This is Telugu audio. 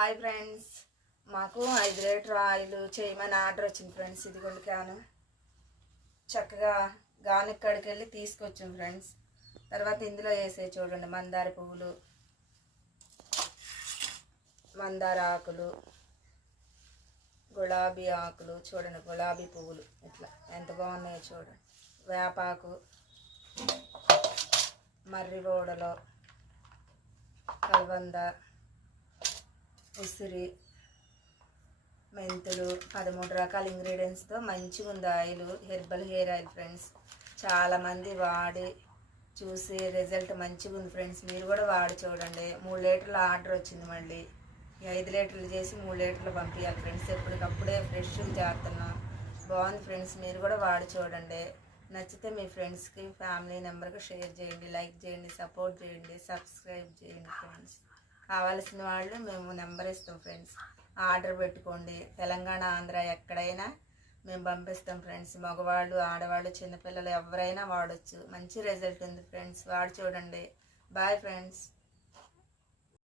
హాయ్ ఫ్రెండ్స్, మాకు 5 లీటర్ ఆయిల్ చేయమని ఆర్డర్ వచ్చింది ఫ్రెండ్స్. ఇదిగోండి క్యాను. చక్కగా గానిక్కడికి వెళ్ళి తీసుకొచ్చాం ఫ్రెండ్స్. తర్వాత ఇందులో వేసే చూడండి, మందార పువ్వులు, మందార ఆకులు, గులాబీ ఆకులు చూడండి, గులాబీ పువ్వులు ఇట్లా ఎంత బాగున్నాయో చూడండి. వేపాకు, మర్రి గోడలో, కల్వంద, ఉసిరి, మెంతులు, 13 రకాల ఇంగ్రీడియంట్స్తో మంచిగా ఉంది oil. Herbal hair oil friends. చాలామంది వాడి చూసి రిజల్ట్ మంచిగా ఉంది ఫ్రెండ్స్. మీరు కూడా వాడి చూడండి. 3 లీటర్ల ఆర్డర్ వచ్చింది. మళ్ళీ 5 లీటర్లు చేసి 3 లీటర్లు పంపించాలి ఫ్రెండ్స్. ఎప్పటికప్పుడే ఫ్రెష్గా చేస్తున్నాం. బాగుంది ఫ్రెండ్స్. మీరు కూడా వాడి చూడండి. నచ్చితే మీ ఫ్రెండ్స్కి, ఫ్యామిలీ మెంబర్కి షేర్ చేయండి, లైక్ చేయండి, సపోర్ట్ చేయండి, సబ్స్క్రైబ్ చేయండి ఫ్రెండ్స్. కావాల్సిన వాళ్ళు మేము నెంబర్ ఇస్తాం ఫ్రెండ్స్. ఆర్డర్ పెట్టుకోండి. తెలంగాణ, ఆంధ్ర ఎక్కడైనా మేము పంపిస్తాం ఫ్రెండ్స్. మగవాళ్ళు, ఆడవాళ్ళు, చిన్నపిల్లలు ఎవరైనా వాడచ్చు. మంచి రిజల్ట్ ఉంది ఫ్రెండ్స్. వాడి చూడండి. Bye friends.